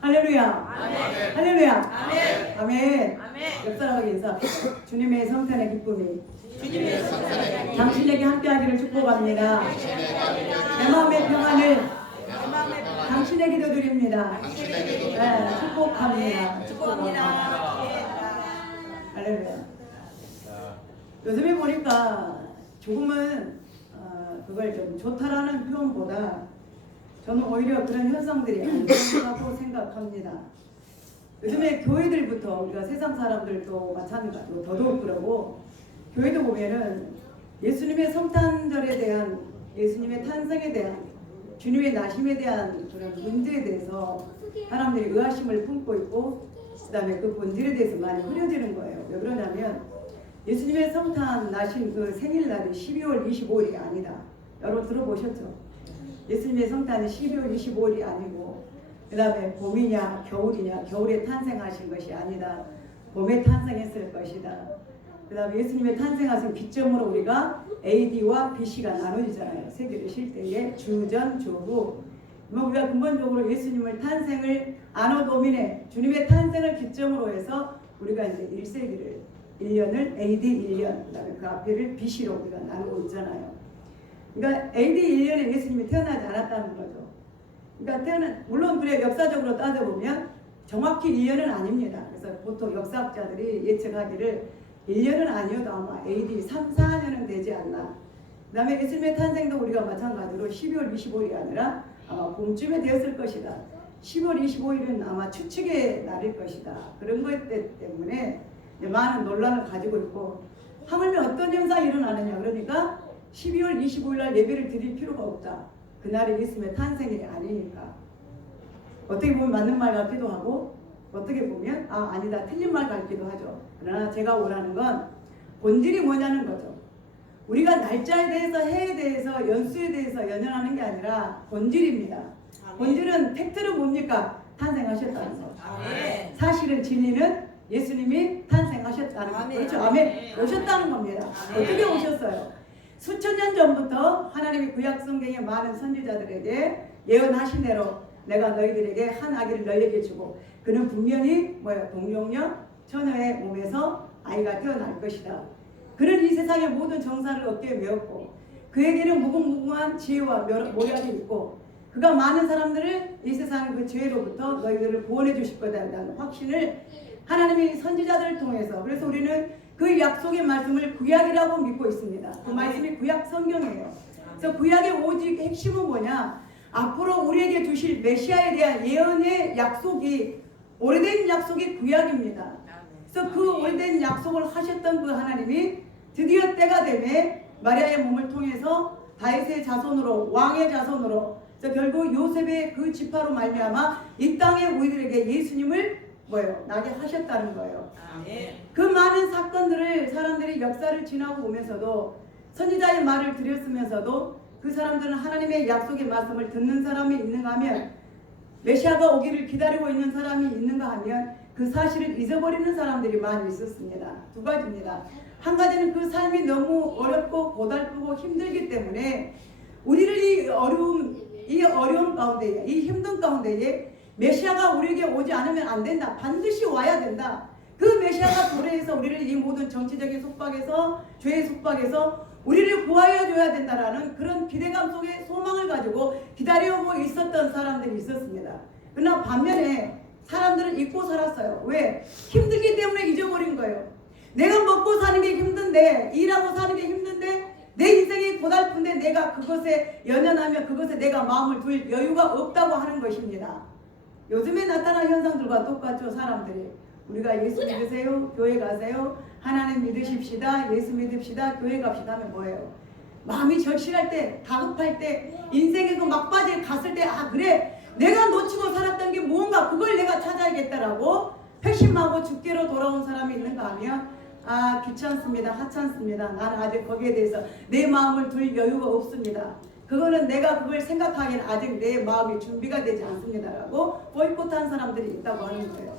할렐루야. 아멘. 할렐루야. 아멘. 아멘. 아멘. 옆 사람에게 인사합시다. 주님의 성탄의 기쁨이 주님의 성탄의 당신에게 함께하기를 축복합니다. 내 마음의 평안을 당신의 기도 드립니다. 네, 축복합니다. 축복합니다. 할렐루야. 요즘에 보니까 조금은 그걸 좀 좋다라는 표현보다 저는 오히려 그런 현상들이 안 좋다고 생각합니다. 요즘에 교회들부터 우리가 세상 사람들도 마찬가지로 더더욱 그러고 교회도 보면은 예수님의 성탄절에 대한 예수님의 탄생에 대한 주님의 나심에 대한 그런 문제에 대해서 사람들이 의아심을 품고 있고 그 다음에 그 본질에 대해서 많이 흐려지는 거예요. 왜 그러냐면 예수님의 성탄 나신 그 생일날이 12월 25일이 아니다. 여러분 들어보셨죠? 예수님의 성탄은 12월 25일이 아니고 그 다음에 봄이냐 겨울이냐 겨울에 탄생하신 것이 아니다. 봄에 탄생했을 것이다. 그 다음에 예수님의 탄생하신 기점으로 우리가 AD와 BC가 나눠지잖아요. 세계를 실 때에 주전 주후. 우리가 근본적으로 예수님을 탄생을 아노 도미네 주님의 탄생을 기점으로 해서 우리가 이제 1세기를 1년을 AD 1년 그다음에 그 앞에를 BC로 우리가 나누고 있잖아요. 그러니까 AD 1년에 예수님이 태어나지 않았다는 거죠. 그러니까 물론 그래 역사적으로 따져보면 정확히 1년은 아닙니다. 그래서 보통 역사학자들이 예측하기를 1년은 아니어도 아마 AD 3, 4년은 되지 않나. 그 다음에 예수님의 탄생도 우리가 마찬가지로 12월 25일이 아니라 아마 봄쯤에 되었을 것이다. 10월 25일은 아마 추측의 날일 것이다. 그런 것 때문에 많은 논란을 가지고 있고 하물며 어떤 현상이 일어나느냐. 그러니까 12월 25일 날 예배를 드릴 필요가 없다. 그날이 예수님의 탄생일이 아니니까. 어떻게 보면 맞는 말 같기도 하고 어떻게 보면 아니다 틀린 말 같기도 하죠. 그러나 제가 원하는 건 본질이 뭐냐는 거죠. 우리가 날짜에 대해서 해에 대해서 연수에 대해서 연연하는 게 아니라 본질입니다. 아멘. 본질은 팩트는 뭡니까? 탄생하셨다는 거. 아멘. 사실은 진리는 예수님이 탄생하셨다는 거. 그렇죠. 아멘. 오셨다는 겁니다. 아멘. 어떻게 오셨어요? 수천 년 전부터 하나님이 구약 성경의 많은 선지자들에게 예언하신 대로 내가 너희들에게 한 아기를 너희에게 주고 그는 분명히 동정녀 처녀의 몸에서 아이가 태어날 것이다. 그는 이 세상의 모든 정사를 어깨에 메었고 그에게는 무궁무궁한 지혜와 모략이 있고 그가 많은 사람들을 이 세상 그 죄로부터 너희들을 구원해 주실 거다라는 확신을 하나님이 선지자들을 통해서 그래서 우리는 그 약속의 말씀을 구약이라고 믿고 있습니다. 그 말씀이 구약 성경이에요. 그래서 구약의 오직 핵심은 뭐냐? 앞으로 우리에게 주실 메시아에 대한 예언의 약속이 오래된 약속이 구약입니다. 그래서 그 오래된 약속을 하셨던 그 하나님이 드디어 때가 되매 마리아의 몸을 통해서 다윗의 자손으로 왕의 자손으로 그래서 결국 요셉의 그 지파로 말미암아 이 땅의 우리들에게 예수님을 나게 하셨다는 거예요. 그 많은 사건들을 사람들이 역사를 지나고 오면서도 선지자의 말을 들였으면서도 그 사람들은 하나님의 약속의 말씀을 듣는 사람이 있는가 하면 메시아가 오기를 기다리고 있는 사람이 있는가 하면 그 사실을 잊어버리는 사람들이 많이 있었습니다. 두 가지입니다. 한 가지는 그 삶이 너무 어렵고 고달프고 힘들기 때문에 우리를 이 어려운 가운데에 이 힘든 가운데에 메시아가 우리에게 오지 않으면 안 된다. 반드시 와야 된다. 그 메시아가 도래해서 우리를 이 모든 정치적인 속박에서 죄의 속박에서 우리를 구하여 줘야 된다라는 그런 기대감 속에 소망을 가지고 기다려오고 있었던 사람들이 있었습니다. 그러나 반면에 사람들은 잊고 살았어요. 왜? 힘들기 때문에 잊어버린 거예요. 내가 먹고 사는 게 힘든데 일하고 사는 게 힘든데 내 인생이 고달픈데 내가 그것에 연연하며 그것에 내가 마음을 둘 여유가 없다고 하는 것입니다. 요즘에 나타난 현상들과 똑같죠. 사람들이 우리가 예수 믿으세요? 교회 가세요? 하나님 믿으십시다. 예수 믿읍시다. 교회 갑시다 하면 뭐예요? 마음이 절실할 때, 다급할 때, 인생의 그 막바지에 갔을 때 그래 내가 놓치고 살았던 게 뭔가 그걸 내가 찾아야겠다라고 회심하고 주께로 돌아온 사람이 있는가 하면 귀찮습니다. 하찮습니다. 나는 아직 거기에 대해서 내 마음을 둘 여유가 없습니다. 그거는 내가 그걸 생각하기엔 아직 내 마음이 준비가 되지 않습니다라고 보이콧한 사람들이 있다고 하는 거예요.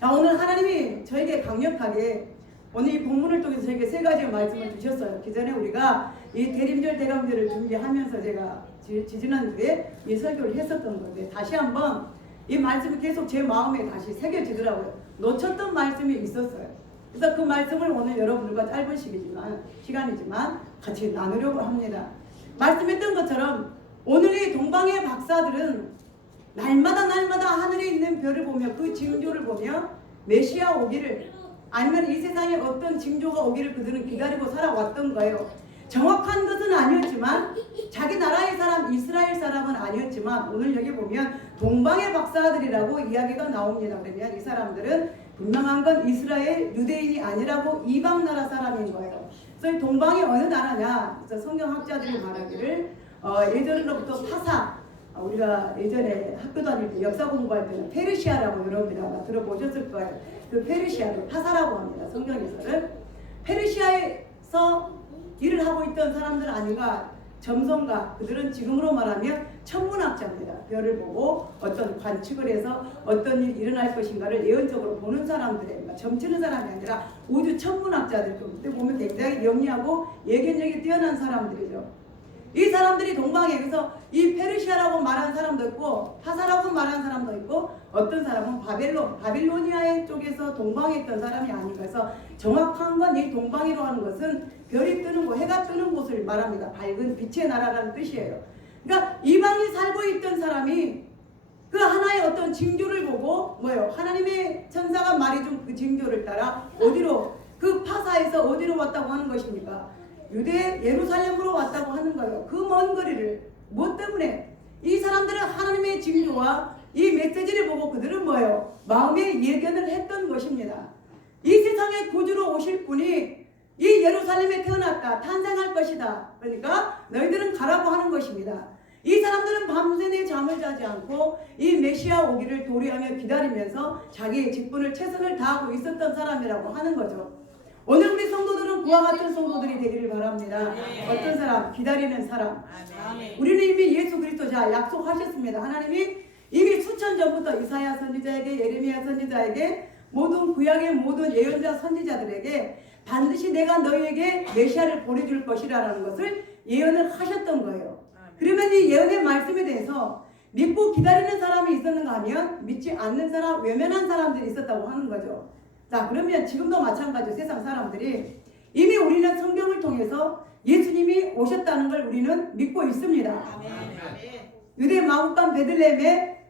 자, 오늘 하나님이 저에게 강력하게 오늘 이 본문을 통해서 저에게 세 가지의 말씀을 주셨어요. 기존에 우리가 이 대림절 대감절을 준비하면서 제가 지지난주에 이 설교를 했었던 건데 다시 한번 이 말씀이 계속 제 마음에 다시 새겨지더라고요. 놓쳤던 말씀이 있었어요. 그래서 그 말씀을 오늘 여러분들과 짧은 시간이지만 같이 나누려고 합니다. 말씀했던 것처럼 오늘의 동방의 박사들은 날마다 하늘에 있는 별을 보며 그 징조를 보며 메시아 오기를, 아니면 이 세상에 어떤 징조가 오기를 그들은 기다리고 살아왔던 거예요. 정확한 것은 아니었지만, 자기 나라의 사람 이스라엘 사람은 아니었지만, 오늘 여기 보면 동방의 박사들이라고 이야기가 나옵니다. 그러면 이 사람들은 분명한 건 이스라엘 유대인이 아니라고 이방 나라 사람인 거예요. 그래서 이 동방이 어느 나라냐? 그래서 성경학자들이 말하기를 예전으로부터 파사, 우리가 예전에 학교 다닐 때 역사 공부할 때는 페르시아라고 여러분들이 아마 들어보셨을 거예요. 그 페르시아를 파사라고 합니다. 성경에서는. 페르시아에서 일을 하고 있던 사람들 아닌가? 점성가, 그들은 지금으로 말하면 천문학자입니다. 별을 보고 어떤 관측을 해서 어떤 일이 일어날 것인가를 예언적으로 보는 사람들입니다. 점치는 사람이 아니라 우주 천문학자들, 그때 보면 굉장히 영리하고 예견력이 뛰어난 사람들이죠. 이 사람들이 동방에, 그래서 이 페르시아라고 말하는 사람도 있고 파사라고 말하는 사람도 있고, 어떤 사람은 바빌로니아 쪽에서 동방에 있던 사람이 아닌가 해서, 정확한 건 이 동방이라고 하는 것은 별이 뜨는 곳, 해가 뜨는 곳을 말합니다. 밝은 빛의 나라라는 뜻이에요. 그러니까 이방에 살고 있던 사람이 그 하나의 어떤 징조를 보고, 뭐예요? 하나님의 천사가 말해준 그 징조를 따라 어디로, 그 파사에서 어디로 왔다고 하는 것입니까? 유대 예루살렘으로 왔다고 하는 거예요. 그 먼 거리를. 무엇 때문에? 이 사람들은 하나님의 징조와 이 메시지를 보고 그들은 뭐예요? 마음의 예견을 했던 것입니다. 이 세상에 구주로 오실 분이 이 예루살렘에 태어났다, 탄생할 것이다. 그러니까 너희들은 가라고 하는 것입니다. 이 사람들은 밤새 잠을 자지 않고 이 메시아 오기를 도래하며 기다리면서 자기의 직분을 최선을 다하고 있었던 사람이라고 하는 거죠. 오늘 우리 성도들은 그와 같은 성도들이 되기를 바랍니다. 어떤 사람? 기다리는 사람. 우리는 이미 예수 그리스도 약속하셨습니다. 하나님이 이미 수천 전부터 이사야 선지자에게, 예레미야 선지자에게, 모든 구약의 모든 예언자 선지자들에게 반드시 내가 너희에게 메시아를 보내줄 것이라는 것을 예언을 하셨던 거예요. 그러면 이 예언의 말씀에 대해서 믿고 기다리는 사람이 있었는가 하면 믿지 않는 사람, 외면한 사람들이 있었다고 하는 거죠. 자, 그러면 지금도 마찬가지로 세상 사람들이 이미 우리는 성경을 통해서 예수님이 오셨다는 걸 우리는 믿고 있습니다. 유대 마국간 베들레헴에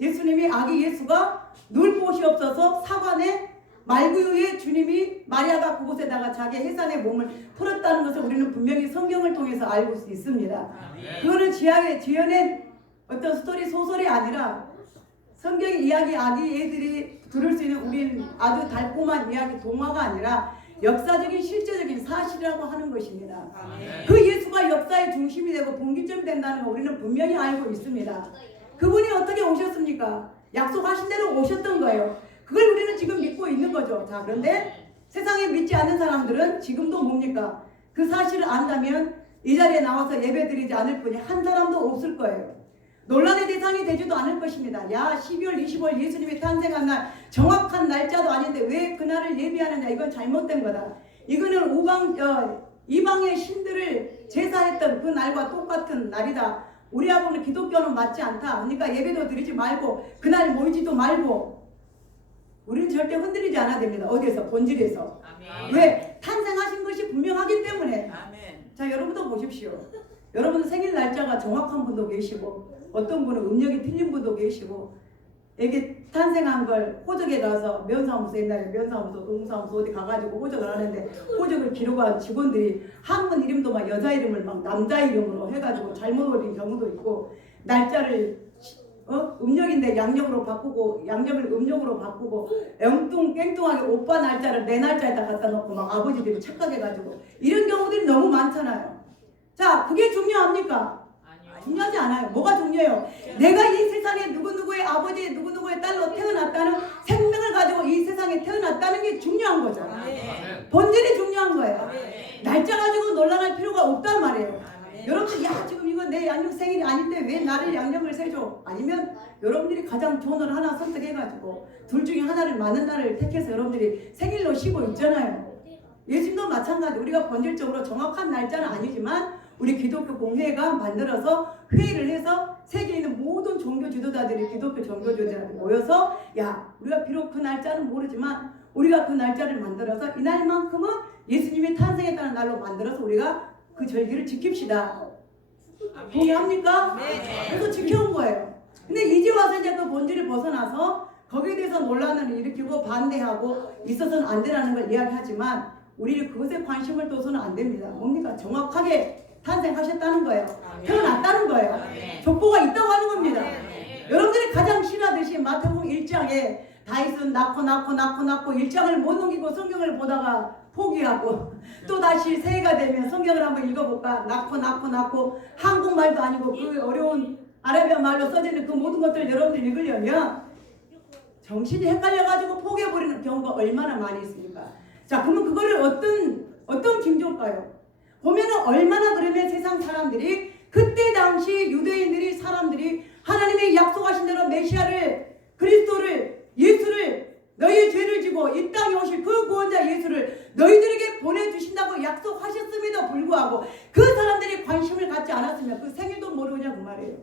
예수님이, 아기 예수가 누울 곳이 없어서 사관에 말구유에 주님이 마리아가 그곳에다가 자기 해산의 몸을 풀었다는 것을 우리는 분명히 성경을 통해서 알고 있습니다. 그거는 지어낸 어떤 스토리, 소설이 아니라 성경 이야기, 아기 애들이 들을 수 있는 우린 아주 달콤한 이야기, 동화가 아니라 역사적인 실제적인 사실이라고 하는 것입니다. 그 예수가 역사의 중심이 되고 분기점이 된다는 거 우리는 분명히 알고 있습니다. 그분이 어떻게 오셨습니까? 약속하신 대로 오셨던 거예요. 그걸 우리는 지금 믿고 있는 거죠. 자, 그런데 세상에 믿지 않는 사람들은 지금도 뭡니까? 그 사실을 안다면 이 자리에 나와서 예배 드리지 않을 분이 한 사람도 없을 거예요. 논란의 대상이 되지도 않을 것입니다. 야, 12월 25일 예수님이 탄생한 날, 정확한 날짜도 아닌데 왜 그날을 예비하느냐, 이건 잘못된 거다. 이거는 이방의 신들을 제사했던 그 날과 똑같은 날이다. 우리하고는 기독교는 맞지 않다. 그러니까 예배도 드리지 말고 그날 모이지도 말고. 우리는 절대 흔들리지 않아야 됩니다. 어디에서? 본질에서. 아멘. 왜? 탄생하신 것이 분명하기 때문에. 아멘. 자, 여러분도 보십시오. 여러분 생일 날짜가 정확한 분도 계시고, 어떤 분은 음력이 틀린 분도 계시고, 애기 탄생한 걸 호적에 가서 면사무소, 옛날에 면사무소, 동사무소 어디 가가지고 호적을 하는데, 호적을 기록한 직원들이 한분 이름도 막 여자 이름을 막 남자 이름으로 해가지고 잘못 올린 경우도 있고, 날짜를 음력인데 양력으로 바꾸고, 양력을 음력으로 바꾸고, 엉뚱깽뚱하게 오빠 날짜를 내 날짜에다 갖다 놓고 막 아버지들이 착각해가지고, 이런 경우들이 너무 많잖아요. 자, 그게 중요합니까? 중요하지 않아요. 뭐가 중요해요? 내가 이 세상에 누구누구의 아버지, 누구누구의 딸로 태어났다는 생명을 가지고 이 세상에 태어났다는 게 중요한 거죠. 본질이 중요한 거예요. 날짜 가지고 논란할 필요가 없단 말이에요. 여러분들, 야, 지금 이거 내 양력 생일이 아닌데 왜 나를 양력을 세줘? 아니면 여러분들이 가장 좋은 날 하나 선택해가지고 둘 중에 하나를 맞는 날을 택해서 여러분들이 생일로 쉬고 있잖아요. 예수님도 마찬가지. 우리가 본질적으로 정확한 날짜는 아니지만 우리 기독교 공회가 만들어서 회의를 해서 세계에 있는 모든 종교 지도자 종교자들이 기독교 종교자들이 모여서 야 우리가 비록 그 날짜는 모르지만 우리가 그 날짜를 만들어서 이날만큼은 예수님이 탄생했다는 날로 만들어서 우리가 그 절기를 지킵시다. 동의합니까? 네. 그래서 지켜온 거예요. 근데 이제 와서 이제 그 본질을 벗어나서 거기에 대해서 논란을 일으키고 반대하고 있어서는 안 되라는 걸 이야기하지만 우리는 그것에 관심을 둬서는 안 됩니다. 뭡니까? 정확하게 탄생하셨다는 거예요. 태어났다는 거예요. 족보가 있다고 하는 겁니다. 여러분들이 가장 싫어하듯이 마태복음 1장에 다윗은 낳고 1장을 못 넘기고 성경을 보다가 포기하고 또 다시 새해가 되면 성경을 한번 읽어볼까 낳고 한국말도 아니고 그 어려운 아라비아 말로 써져 있는 그 모든 것들을 여러분들 읽으려면 정신이 헷갈려가지고 포기해버리는 경우가 얼마나 많이 있습니까? 자, 그러면 그거를 어떤 징조일까요? 보면은 얼마나 그러면 세상 사람들이 그때 당시 유대인들이 사람들이 하나님의 약속하신 대로 메시아를 그리스도를 예수를 너희의 죄를 지고 이 땅에 오실 그 구원자 예수를 너희들에게 보내주신다고 약속하셨음에도 불구하고 그 사람들이 관심을 갖지 않았으면 그 생일도 모르냐 그 말이에요.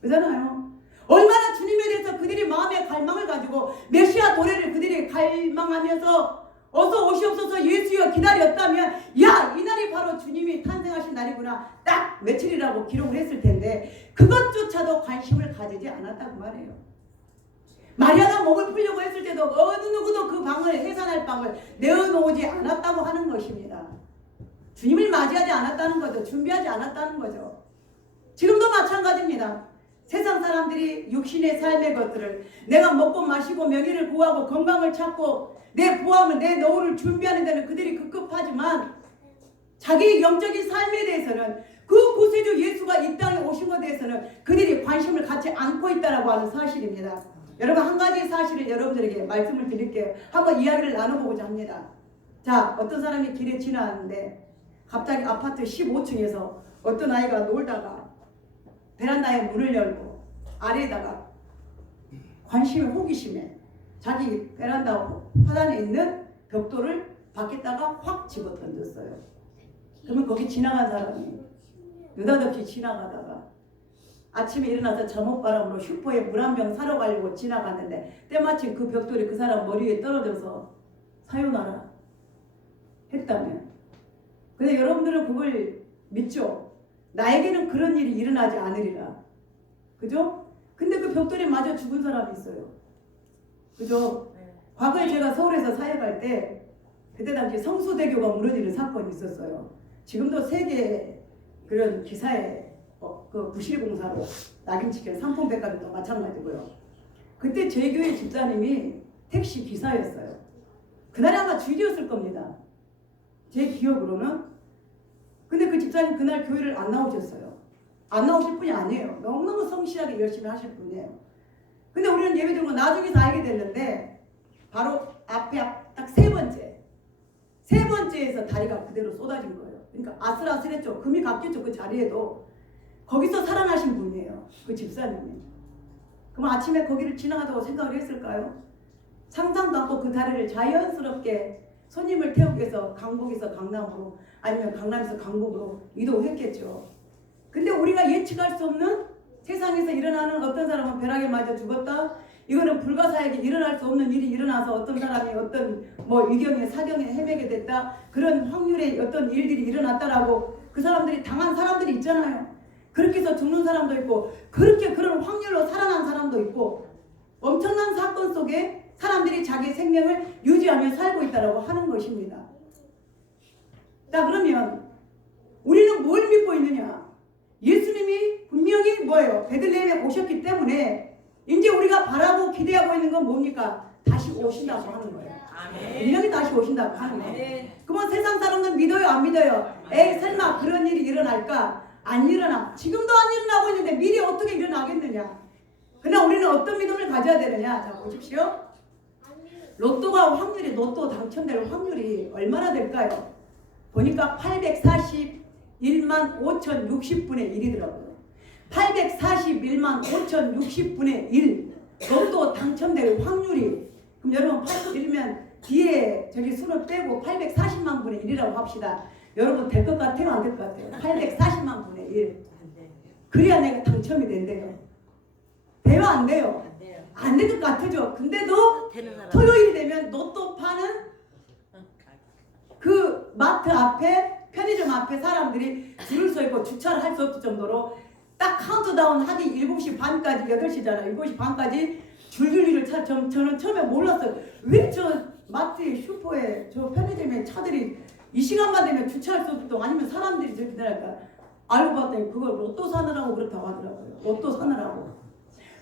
그렇잖아요. 얼마나 주님에 대해서 그들이 마음의 갈망을 가지고 메시아 도래를 그들이 갈망하면서 어서 오시옵소서 예수여 기다렸다면 야 이날이 바로 주님이 탄생하신 날이구나 딱 며칠이라고 기록을 했을 텐데 그것조차도 관심을 가지지 않았다고 말해요. 마리아가 목을 풀려고 했을 때도 어느 누구도 그 방을 해산할 방을 내어놓지 않았다고 하는 것입니다. 주님을 맞이하지 않았다는 거죠. 준비하지 않았다는 거죠. 지금도 마찬가지입니다. 세상 사람들이 육신의 삶의 것들을 내가 먹고 마시고 명예를 구하고 건강을 찾고 내 부함을 내 노후를 준비하는 데는 그들이 급급하지만 자기 영적인 삶에 대해서는 그 구세주 예수가 이 땅에 오신 것에 대해서는 그들이 관심을 갖지 않고 있다라고 하는 사실입니다. 여러분 한 가지 사실을 여러분들에게 말씀을 드릴게요. 한번 이야기를 나눠보고자 합니다. 자, 어떤 사람이 길에 지나는데 갑자기 아파트 15층에서 어떤 아이가 놀다가 베란다에 문을 열고 아래에다가 관심에 호기심에 자기 베란다 화단에 있는 벽돌을 밖에다가 확 집어 던졌어요. 그러면 거기 지나간 사람이 느닷없이 지나가다가 아침에 일어나서 잠옷바람으로 슈퍼에 물 한 병 사러 가려고 지나갔는데 때마침 그 벽돌이 그 사람 머리에 떨어져서 사요나라 했다면 근데 여러분들은 그걸 믿죠? 나에게는 그런 일이 일어나지 않으리라. 그죠? 근데 그 벽돌에 맞아 죽은 사람이 있어요. 그죠? 과거에 제가 서울에서 사역할 때 그때 당시 성수대교가 무너지는 사건이 있었어요. 지금도 세계 그런 기사에 그 부실공사로 낙인 찍힌 삼풍백화점도 마찬가지고요. 그때 저희 교회 집사님이 택시 기사였어요. 그날이 아마 주일이었을 겁니다. 제 기억으로는. 근데 그 집사님 그날 교회를 안 나오셨어요. 안 나오실 분이 아니에요. 너무너무 성실하게 열심히 하실 분이에요. 근데 우리는 예배 드리고 나중에서 알게 됐는데 바로 앞에 딱 세 번째에서 다리가 그대로 쏟아진 거예요. 그러니까 아슬아슬했죠. 금이 갔겠죠. 그 자리에도. 거기서 살아나신 분이에요. 그 집사님이. 그럼 아침에 거기를 지나가다고 생각을 했을까요? 상상도 않고 그 다리를 자연스럽게 손님을 태우기 위해서 강북에서 강남으로 아니면 강남에서 강북으로 이동했겠죠. 근데 우리가 예측할 수 없는 세상에서 일어나는 어떤 사람은 벼락에 맞아 죽었다. 이거는 불가사에게 일어날 수 없는 일이 일어나서 어떤 사람이 어떤 위경에 사경에 헤매게 됐다. 그런 확률의 어떤 일들이 일어났다라고 그 사람들이 당한 사람들이 있잖아요. 그렇게 해서 죽는 사람도 있고 그렇게 그런 확률로 살아난 사람도 있고 엄청난 사건 속에 사람들이 자기 생명을 유지하며 살고 있다고 하는 것입니다. 자, 그러면 우리는 뭘 믿고 있느냐? 예수님이 분명히 뭐예요? 베들레헴에 오셨기 때문에 이제 우리가 바라고 기대하고 있는 건 뭡니까? 다시 오신다고 하는 거예요. 분명히 다시 오신다고 하는 거예요. 그러면 세상 사람들 믿어요? 안 믿어요? 에이 설마 그런 일이 일어날까? 안 일어나. 지금도 안 일어나고 있는데 미리 어떻게 일어나겠느냐? 그러나 우리는 어떤 믿음을 가져야 되느냐? 자, 보십시오. 로또가 확률이 로또 당첨될 확률이 얼마나 될까요? 보니까 841만 5,060분의 1이더라고요. 841만 5,060분의 1 로또 당첨될 확률이. 그럼 여러분 81이면 뒤에 저기 수를 빼고 840만 분의 1이라고 합시다. 여러분 될 것 같아요? 안 될 것 같아요? 840만 분의 1. 그래야 내가 당첨이 된대요. 안 돼요. 안 돼요. 안 될 것 같죠. 근데도 되는 나라. 토요일이 되면 로또 파는 그 마트 앞에, 편의점 앞에 사람들이 줄을 서 있고 주차를 할 수 없을 정도로 딱 카운트다운 하기 7시 반까지, 8시잖아. 7시 반까지 줄줄이를 저는 처음에 몰랐어요. 왜 저 마트에, 슈퍼에, 저 편의점에 차들이 이 시간만 되면 주차할 수 없고 아니면 사람들이 저기 기다릴까. 알고 봤더니 그걸 로또 사느라고 그렇다고 하더라고요. 로또 사느라고.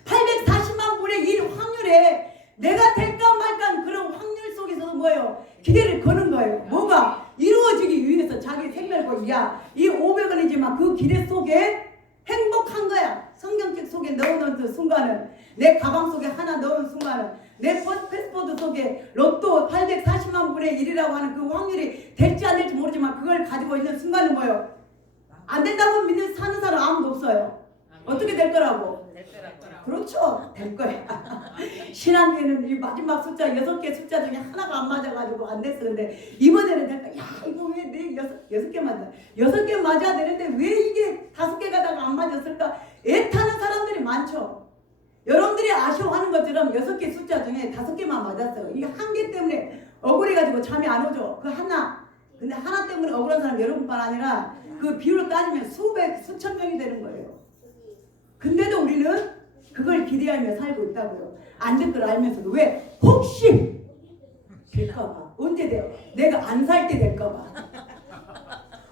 840만 분의 1 확률에 내가 될까 말까 그런 확률 속에서도 뭐예요? 기대를 거는 거예요. 뭐가? 이루어지기 위해서 자기 생명을 거. 야, 이 500원이지만 그 기대 속에 행복한 거야. 성경책 속에 넣어놓은 그 순간은, 내 가방 속에 하나 넣은 순간은, 내 패스포드 속에 로또 840만 분의 1이라고 하는 그 확률이 될지 안 될지 모르지만 그걸 가지고 있는 순간은 뭐예요? 안 된다고 믿는 사는 사람 아무도 없어요. 어떻게 될 거라고? 그렇죠. 될 거야. 신한교회는 이 마지막 숫자 6개 숫자 중에 하나가 안 맞아가지고 안 됐어. 근데 이번에는 될 거야. 야, 이거 왜 내 6개 맞아? 6개 맞아야 되는데 왜 이게 5개 가다가 안 맞았을까? 애타는 사람들이 많죠. 여러분들이 아쉬워하는 것처럼 6개 숫자 중에 5개만 맞았어요. 이 한 개 때문에 억울해가지고 잠이 안 오죠. 그 하나. 근데 하나 때문에 억울한 사람 여러분뿐 아니라 그 비율을 따지면 수천 명이 되는 거예요. 근데도 우리는 그걸 기대하며 살고 있다고요. 안 될 걸 알면서도. 왜? 혹시 될까봐. 언제 돼? 내가 안 살 때 될까봐.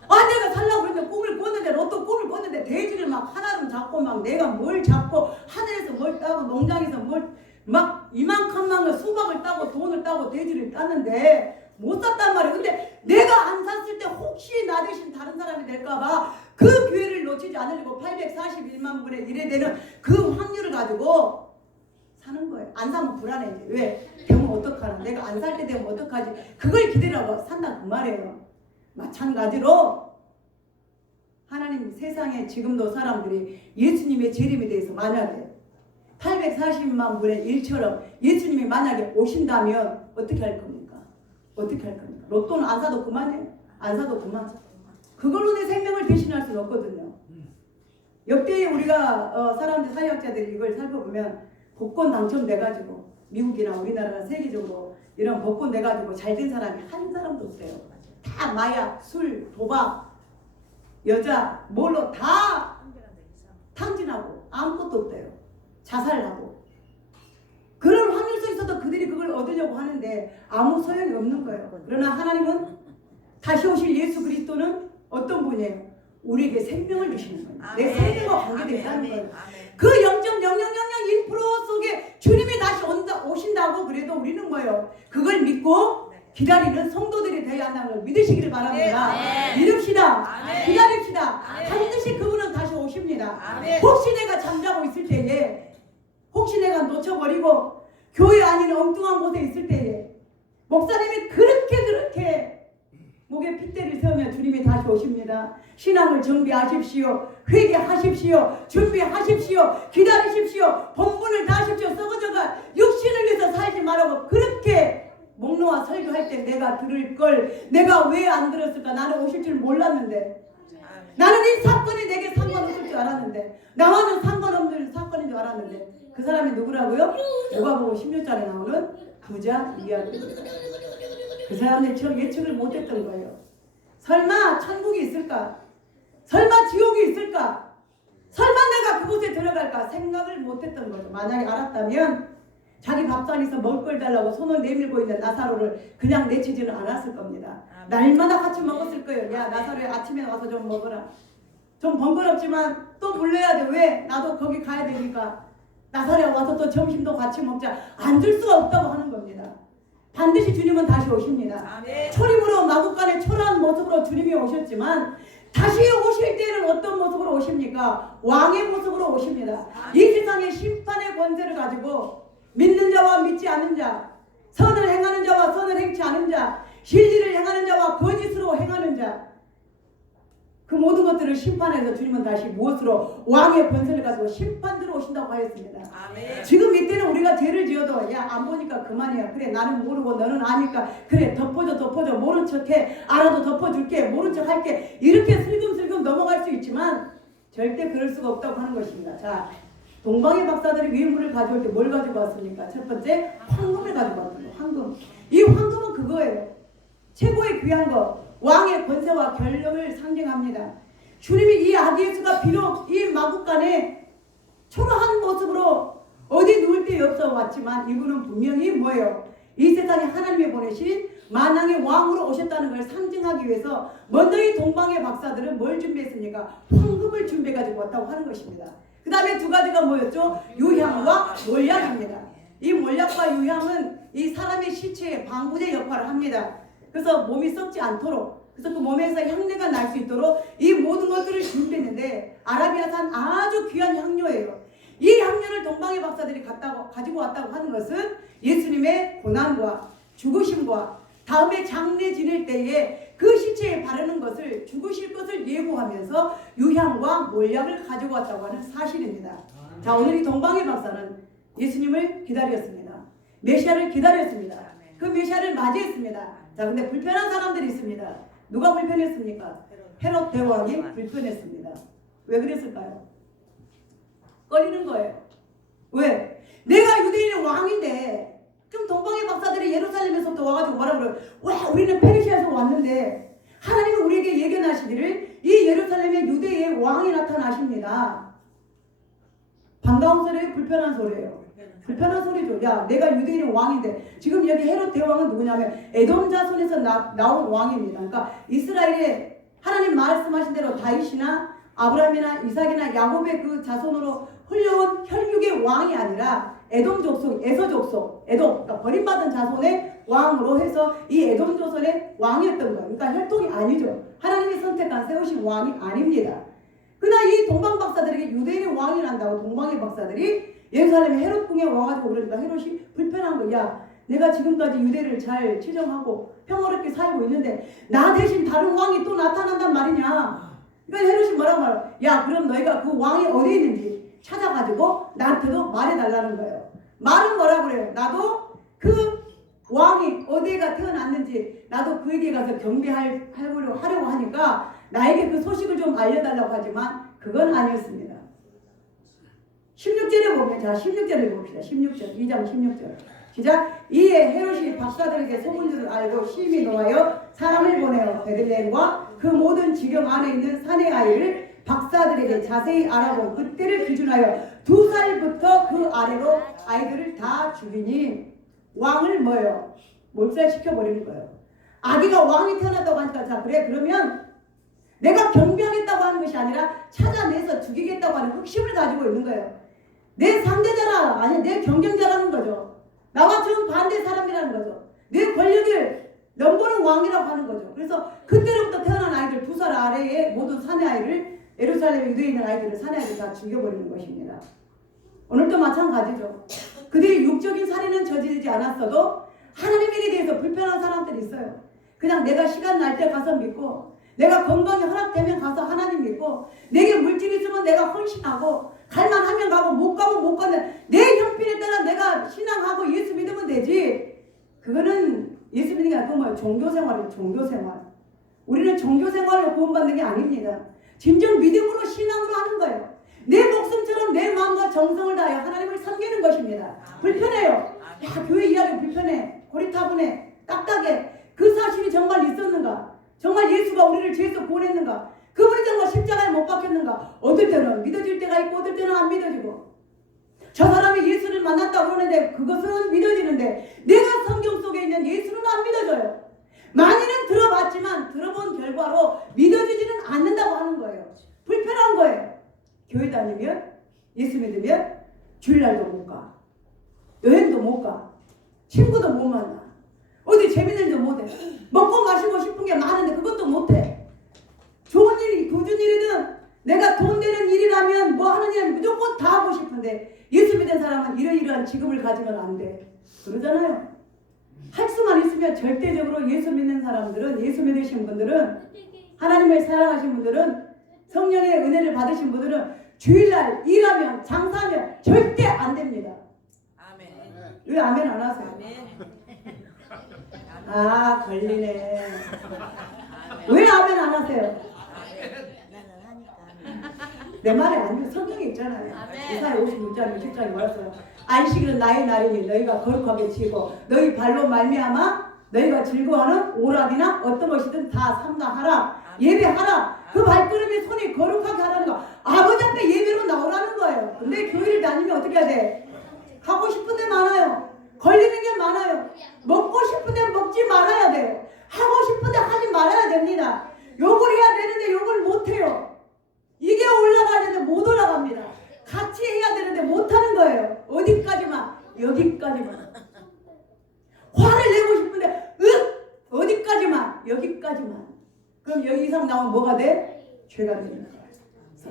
아, 내가 살라고 그랬는데 꿈을 꿨는데, 로또 꿈을 꿨는데 돼지를 막 하나를 잡고 막 내가 뭘 잡고 하늘에서 뭘 따고 농장에서 뭘 막 이만큼만 수박을 따고 돈을 따고 돼지를 땄는데 못 샀단 말이에요. 근데 내가 안 샀을 때 혹시 나 대신 다른 사람이 될까봐 그 기회를 놓치지 않으려고 841만 분의 1에 되는 그 확률을 가지고 사는 거예요. 안 사면 불안해. 이제. 왜? 되면 어떡하나? 내가 안 살 때 되면 어떡하지? 그걸 기대라고 산다 그 말이에요. 마찬가지로 하나님 세상에 지금도 사람들이 예수님의 재림에 대해서 만약에 840만 분의 1처럼 예수님이 만약에 오신다면 어떻게 할 겁니까? 어떻게 할 겁니까? 로또는 안 사도 그만이에요. 안 사도 그만. 그걸로 내 생명을 대신할 수는 없거든요. 역대에 우리가 사람들 사회학자들이 이걸 살펴보면 복권 당첨돼가지고 미국이나 우리나라나 세계적으로 이런 복권 돼가지고 잘된 사람이 한 사람도 없어요. 다 마약, 술, 도박, 여자, 뭘로 다 탕진하고 아무것도 없대요. 자살하고. 그런 확률 속에서도 그들이 그걸 얻으려고 하는데 아무 소용이 없는 거예요. 그러나 하나님은 다시 오실 예수 그리스도는 어떤 분이에요? 우리에게 생명을 주시는 거예요. 내 생명과 관계되어 있다는 거예요. 그 0.00001% 속에 주님이 다시 오신다고 그래도 우리는 뭐예요? 그걸 믿고 기다리는 성도들이 되어야 한다는 걸 믿으시기를 바랍니다. 믿읍시다. 기다립시다. 반드시 그분은 다시 오십니다. 혹시 내가 잠자고 있을 때에, 혹시 내가 놓쳐버리고 교회 아닌 엉뚱한 곳에 있을 때에 목사님이 그렇게 목에 핏대를 세우며 주님이 다시 오십니다. 신앙을 정비하십시오. 회개하십시오. 준비하십시오. 기다리십시오. 본분을 다하십시오. 썩어져가 육신을 위해서 살지 말라고 그렇게 목 놓아 설교할 때 내가 들을 걸 내가 왜 안 들었을까? 나는 오실 줄 몰랐는데, 나는 이 사건이 내게 상관없을 줄 알았는데, 나와는 상관없는 사건인 줄 알았는데, 그 사람이 누구라고요? 누가복음 16장에 나오는 부자 이야기입니다. 그 사람들이 저 예측을 못했던 거예요. 설마 천국이 있을까? 설마 지옥이 있을까? 설마 내가 그곳에 들어갈까? 생각을 못했던 거죠. 만약에 알았다면 자기 밥상에서 먹을 걸 달라고 손을 내밀고 있는 나사로를 그냥 내치지는 않았을 겁니다. 날마다 같이 먹었을 거예요. 야, 나사로야, 아침에 와서 좀 먹어라. 좀 번거롭지만 또 불러야 돼. 왜? 나도 거기 가야 되니까. 나사로야, 와서 또 점심도 같이 먹자. 안 줄 수가 없다고 하는 겁니다. 반드시 주님은 다시 오십니다. 초림으로 마구간의 초라한 모습으로 주님이 오셨지만 다시 오실 때는 어떤 모습으로 오십니까? 왕의 모습으로 오십니다. 이 세상의 심판의 권세를 가지고 믿는 자와 믿지 않는 자, 선을 행하는 자와 선을 행치 않은 자, 진리를 행하는 자와 거짓으로 행하는 자, 그 모든 것들을 심판해서 주님은 다시 무엇으로? 왕의 권세를 가지고 심판대로 오신다고 하였습니다. 아멘. 지금 이때는 우리가 죄를 지어도 야, 안 보니까 그만이야. 그래, 나는 모르고 너는 아니까 그래, 덮어줘 모른 척해. 알아도 덮어줄게. 모른 척 할게. 이렇게 슬금슬금 넘어갈 수 있지만 절대 그럴 수가 없다고 하는 것입니다. 자, 동방의 박사들이 유물을 가져올 때 뭘 가지고 왔습니까? 첫 번째 황금을 가지고 왔던 거예요. 황금. 이 황금은 그거예요. 최고의 귀한 것, 왕의 권세와 결령을 상징합니다. 주님이 이 아기 예수가 비록 이 마국간에 초라한 모습으로 어디 누울 데 없어 왔지만 이분은 분명히 뭐예요? 이 세상에 하나님이 보내신 만왕의 왕으로 오셨다는 걸 상징하기 위해서 먼저 이 동방의 박사들은 뭘 준비했습니까? 황금을 준비해 가지고 왔다고 하는 것입니다. 그 다음에 두 가지가 뭐였죠? 유향과 몰약입니다. 이 몰약과 유향은 이 사람의 시체의 방부제 역할을 합니다. 그래서 몸이 썩지 않도록, 그래서 그 몸에서 향내가 날 수 있도록 이 모든 것들을 준비했는데 아라비아산 아주 귀한 향료예요. 이 향료를 동방의 박사들이 가지고 왔다고 하는 것은 예수님의 고난과 죽으심과 다음에 장례 지낼 때에 그 시체에 바르는 것을, 죽으실 것을 예고하면서 유향과 몰약을 가지고 왔다고 하는 사실입니다. 자, 오늘 이 동방의 박사는 예수님을 기다렸습니다. 메시아를 기다렸습니다. 그 메시아를 맞이했습니다. 자, 근데 불편한 사람들이 있습니다. 누가 불편했습니까? 헤롯 대왕이 불편했습니다. 왜 그랬을까요? 꺼리는 거예요. 왜? 내가 유대인의 왕인데 그럼 동방의 박사들이 예루살렘에서부터 와가지고 뭐라 그래요? 와, 우리는 페르시아에서 왔는데 하나님은 우리에게 예견하시기를 이 예루살렘에 유대의 왕이 나타나십니다. 반가운 소리예요? 불편한 소리예요? 불편한 소리죠. 야, 내가 유대인의 왕인데 지금 여기 헤롯 대왕은 누구냐면 에돔 자손에서 나온 왕입니다. 그러니까 이스라엘에 하나님 말씀하신 대로 다윗이나 아브라함이나 이삭이나 야곱의 그 자손으로 흘려온 혈육의 왕이 아니라 에돔 족속, 에서 족속, 에돔, 그러니까 버림받은 자손의 왕으로 해서 이 에돔 조선의 왕이었던 거예요. 그러니까 혈통이 아니죠. 하나님이 선택한 세우신 왕이 아닙니다. 그러나 이 동방 박사들에게 유대인의 왕이 난다고 동방의 박사들이 예루살렘에 헤롯 궁에 와가지고 그러니까 헤롯이 불편한 거야. 내가 지금까지 유대를 잘 치정하고 평화롭게 살고 있는데 나 대신 다른 왕이 또 나타난단 말이냐. 그러니까 헤롯이 뭐라고 말해? 야, 그럼 너희가 그 왕이 어디 있는지 찾아가지고 나한테도 말해달라는 거예요. 말은 뭐라고 그래요? 나도 그 왕이 어디가 태어났는지 나도 그에게 가서 경배하려고 하니까 나에게 그 소식을 좀 알려달라고 하지만 그건 아니었습니다. 16절에 보면, 자, 16절을 봅시다. 16절, 2장 16절. 시작. 이에 헤롯이 박사들에게 소문 줄을 알고 심히 노하여 사람을 보내어 베들레헴과 그 모든 지경 안에 있는 사내 아이를 박사들에게 자세히 알아본 그때를 기준하여 2살부터 그 아래로 아이들을 다 죽이니 왕을 뭐예요? 몰살시켜버리는 거예요. 아기가 왕이 태어났다고 하니까 자, 그래, 그러면 내가 경배하겠다고 하는 것이 아니라 찾아내서 죽이겠다고 하는 흑심을 가지고 있는 거예요. 내 상대자라, 아니 내 경쟁자라는 거죠. 나와 정반대 사람이라는 거죠. 내 권력을 넘보는 왕이라고 하는 거죠. 그래서 그때로부터 태어난 아이들 2살 아래의 모든 사내 아이를, 예루살렘에 유대에 있는 아이들을, 사내 아이들 다 죽여버리는 것입니다. 오늘도 마찬가지죠. 그들이 육적인 살인은 저지르지 않았어도 하나님에게 대해서 불편한 사람들이 있어요. 그냥 내가 시간 날 때 가서 믿고, 내가 건강이 허락되면 가서 하나님 믿고, 내게 물질이 있으면 내가 헌신하고, 갈만하면 가고 못 가면 못 가는 내 형편에 따라 내가 신앙하고 예수 믿으면 되지. 그거는 예수 믿는 게 아니고 뭐 종교생활이에요. 종교생활. 우리는 종교생활로 구원받는 게 아닙니다. 진정 믿음으로 신앙으로 하는 거예요. 내 목숨처럼 내 마음과 정성을 다하여 하나님을 섬기는 것입니다. 불편해요. 야, 교회 이야기 불편해. 고리타분해. 딱딱해. 그 사실이 정말 있었는가? 정말 예수가 우리를 죄에서 구원했는가? 그분이 정말 십자가에 못 박혔는가? 어떨 때는 믿어질 때가 있고 어떨 때는 안 믿어지고, 저 사람이 예수를 만났다고 그러는데 그것은 믿어지는데 내가 성경 속에 있는 예수는 안 믿어져요. 많이는 들어봤지만 들어본 결과로 믿어지지는 않는다고 하는 거예요. 불편한 거예요. 교회 다니면, 예수 믿으면 주일날도 못 가, 여행도 못 가, 친구도 못 만나, 어디 재밌는 일도 못 해, 먹고 마시고 싶은 게 많은데 그것도 못 해. 좋은 일, 굳은 일이든 내가 돈 되는 일이라면 뭐 하는 일은 무조건 다 하고 싶은데 예수 믿는 사람은 이러이러한 직업을 가지면 안 돼. 그러잖아요. 할 수만 있으면 절대적으로 예수 믿는 사람들은, 예수 믿으신 분들은, 하나님을 사랑하신 분들은, 성령의 은혜를 받으신 분들은 주일날 일하면 장사하면 절대 안 됩니다. 아멘. 왜 아멘 안 하세요? 아멘. 아, 걸리네. 왜 아멘 안 하세요? 나는 하니까. 내 말이 아니고 성경에 있잖아요. 아멘. 이사야 56장 60장에 뭐였어요? 안식일은 나의 날이니 너희가 거룩하게 지고 너희 발로 말미암아 너희가 즐거워하는 오락이나 어떤 것이든 다 삼가하라. 예배하라. 그 발걸음에 손이 거룩하게 하라는 거. 아버지 앞에 예배로 나오라는 거예요. 근데 교회를 다니면 어떻게 해야 돼? 하고 싶은 데 많아요. 걸리는 게 많아요. 먹고 싶은 데 먹지 말아야 돼요. 하고 싶은 데 하지 말아야 됩니다. 욕을 해야 되는데 욕을 못 해요. 이게 올라가야 되는데 못 올라갑니다. 같이 해야 되는데 못 하는 거예요. 어디까지만? 여기까지만. 화를 내고 싶은데 어디까지만? 여기까지만. 그럼 여기 이상 나오면 뭐가 돼? 죄가 됩니다.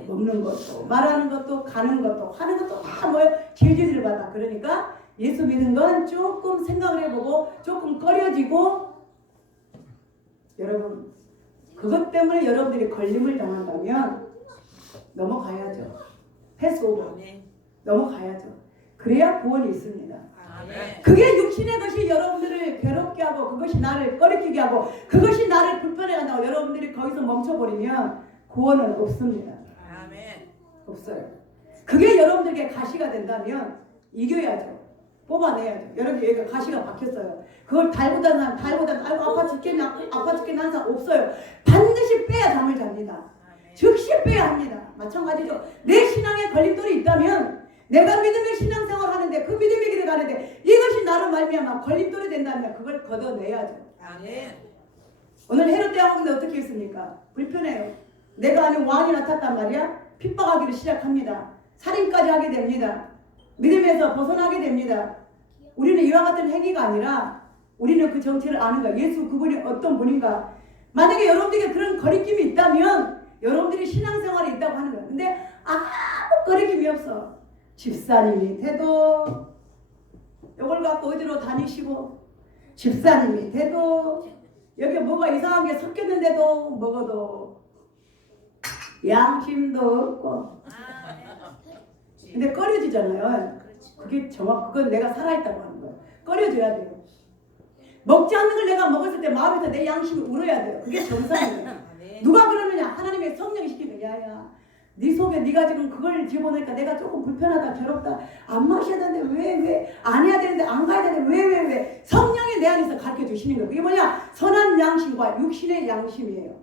먹는 것도 말하는 것도 가는 것도 하는 것도 다 뭐예요? 죄질을 받아. 그러니까 예수 믿는 건 조금 생각을 해보고 조금 꺼려지고 여러분 그것 때문에 여러분들이 걸림을 당한다면 넘어가야죠. 패스오버 넘어가야죠. 그래야 구원이 있습니다. 그게 육신의 것이 여러분들을 괴롭게 하고 그것이 나를 꺼리키게 하고 그것이 나를 불편해 한다고 여러분들이 거기서 멈춰버리면 구원은 없습니다. 없어요. 그게 여러분들에게 가시가 된다면 이겨야죠. 뽑아내야죠. 여러분 여기가 가시가 박혔어요. 그걸 달고 다는 사람 아이고 아파 죽겠네 아파 죽겠네 하는 사람 없어요. 반드시 빼야 잠을 잡니다. 즉시 빼야 합니다. 마찬가지죠. 내 신앙에 걸림돌이 있다면 내가 믿음의 신앙생활을 하는데 그 믿음의 길을 가는데 이것이 나로 말미암아 걸림돌이 된다면 그걸 걷어내야죠. 오늘 헤롯 대왕인데 어떻게 했습니까? 불편해요. 내가 아닌 왕이 나탔단 말이야. 핍박하기를 시작합니다. 살인까지 하게 됩니다. 믿음에서 벗어나게 됩니다. 우리는 이와 같은 행위가 아니라 우리는 그 정체를 아는 거야. 예수 그분이 어떤 분인가. 만약에 여러분들에게 그런 거리낌이 있다면 여러분들이 신앙생활에 있다고 하는 거야. 근데 아무 거리낌이 없어. 집사님이 돼도 이걸 갖고 어디로 다니시고 집사님이 돼도 여기 뭐가 이상한 게 섞였는데도 먹어도 양심도 없고 근데 꺼려지잖아요. 그게 그건 내가 살아있다고 하는 거예요. 꺼려져야 돼요. 먹지 않는 걸 내가 먹었을 때 마음에서 내 양심이 울어야 돼요. 그게 정상이에요. 누가 그러느냐? 하나님의 성령이 시키는 야야 네 속에 네가 지금 그걸 집어넣으니까 내가 조금 불편하다 괴롭다 안 마셔야 되는데 왜 안 해야 되는데 안 가야 되는데 왜 성령이 내 안에서 가르쳐 주시는 거예요. 그게 뭐냐? 선한 양심과 육신의 양심이에요.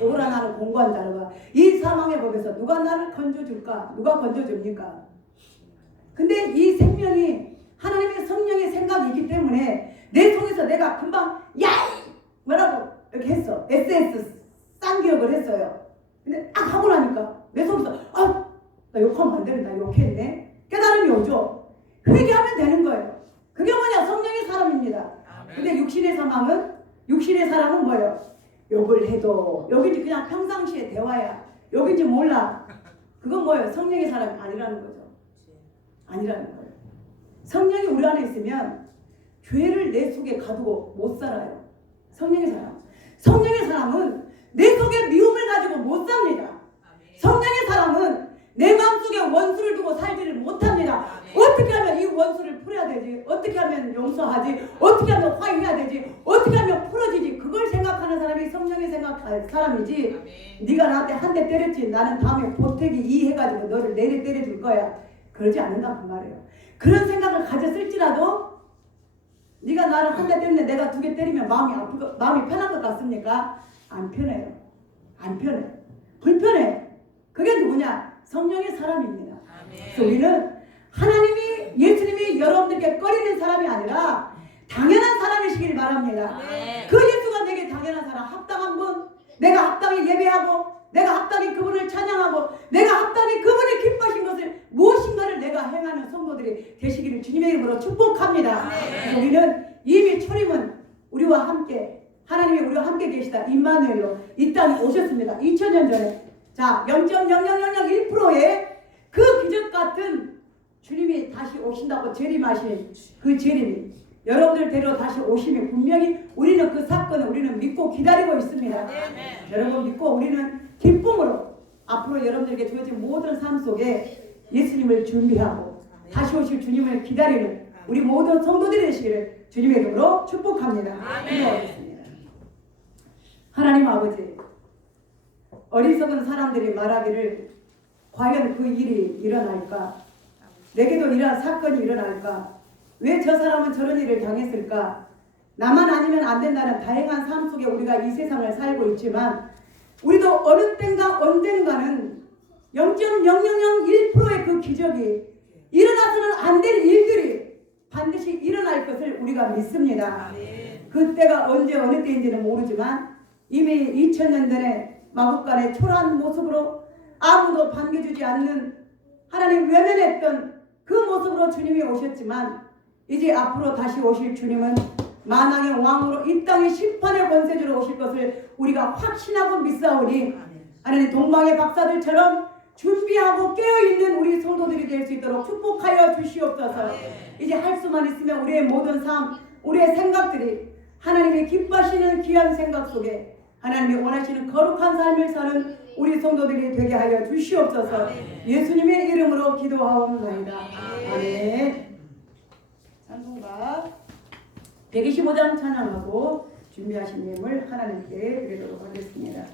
오라 나는 공고한 자로가 이 사망의 법에서 누가 나를 건져줄까? 누가 건져줍니까? 근데 이 생명이 하나님의 성령의 생각이 있기 때문에 내 속에서 내가 금방 야이 뭐라고 이렇게 했어. SS 쌍기역을 했어요. 근데 딱 하고 나니까 내 속에서 나 욕하면 안 되는데 나 욕했네. 깨달음이 오죠. 회개하면 되는 거예요. 그게 뭐냐? 성령의 사람입니다. 근데 육신의 사람은 뭐예요? 욕을 해도 여기지 그냥 평상시에 대화야. 여기지 몰라. 그건 뭐예요? 성령의 사람이 아니라는 거죠. 아니라는 거예요. 성령이 우리 안에 있으면 죄를 내 속에 가두고 못 살아요. 성령의 사람은 내 속에 미움을 가지고 못 삽니다. 성령의 사람은 내 마음속에 원수를 두고 살지를 못합니다. 어떻게 하면 이 원수를 풀어야 되지? 어떻게 하면 용서하지? 어떻게 하면 화해해야 되지? 어떻게 하면 풀어지지? 그걸 생각하는 사람이 성령이 생각할 사람이지. 네가 나한테 한 대 때렸지. 나는 다음에 보태기 2 해가지고 너를 내리 때려줄 거야. 그러지 않는다 그 말이에요. 그런 생각을 가졌을지라도 네가 나를 한 대 때리는데 내가 2개 때리면 마음이 편한 것 같습니까? 안 편해요. 안 편해. 불편해. 그게 누구냐? 성령의 사람입니다. 그래서 우리는 하나님이 예수님이 여러분들께 꺼리는 사람이 아니라 당연한 사람이시길 바랍니다. 그 예수가 내게 당연한 사람, 합당한 분, 내가 합당히 예배하고 내가 합당히 그분을 찬양하고 내가 합당히 그분이 기뻐하신 것을 무엇인가를 내가 행하는 성도들이 되시기를 주님의 이름으로 축복합니다. 우리는 이미 초림은 우리와 함께 하나님이 우리와 함께 계시다 임마누엘로 이 땅에 오셨습니다. 2000년 전에 자 0.00001%의 그 기적 같은 주님이 다시 오신다고 재림하신 그 재림이 여러분들 데리러 다시 오시면 분명히 우리는 그 사건을 우리는 믿고 기다리고 있습니다. 여러분 믿고 우리는 기쁨으로 앞으로 여러분들에게 주어진 모든 삶 속에 예수님을 준비하고 다시 오실 주님을 기다리는 우리 모든 성도들이 되시기를 주님의 이름으로 축복합니다. 기도하겠습니다. 하나님 아버지, 어리석은 사람들이 말하기를 과연 그 일이 일어날까? 내게도 이러한 사건이 일어날까? 왜 저 사람은 저런 일을 당했을까? 나만 아니면 안 된다는 다양한 삶 속에 우리가 이 세상을 살고 있지만 우리도 어느 땐가 언젠가는 0.0001%의 그 기적이 일어나서는 안 될 일들이 반드시 일어날 것을 우리가 믿습니다. 그때가 언제 어느 때인지는 모르지만 이미 2000년 전에 마국간의 초라한 모습으로 아무도 반겨주지 않는 하나님 외면했던 그 모습으로 주님이 오셨지만 이제 앞으로 다시 오실 주님은 만왕의 왕으로 이 땅의 심판의 권세주로 오실 것을 우리가 확신하고 믿사오니 하나님 동방의 박사들처럼 준비하고 깨어있는 우리 성도들이 될 수 있도록 축복하여 주시옵소서. 이제 할 수만 있으면 우리의 모든 삶, 우리의 생각들이 하나님이 기뻐하시는 귀한 생각 속에 하나님이 원하시는 거룩한 삶을 사는 우리 성도들이 되게 하여 주시옵소서. 예수님의 이름으로 기도하옵나이다. 아멘. 찬송가 125장 찬양하고 준비하신 예물 하나님께 드리도록 하겠습니다.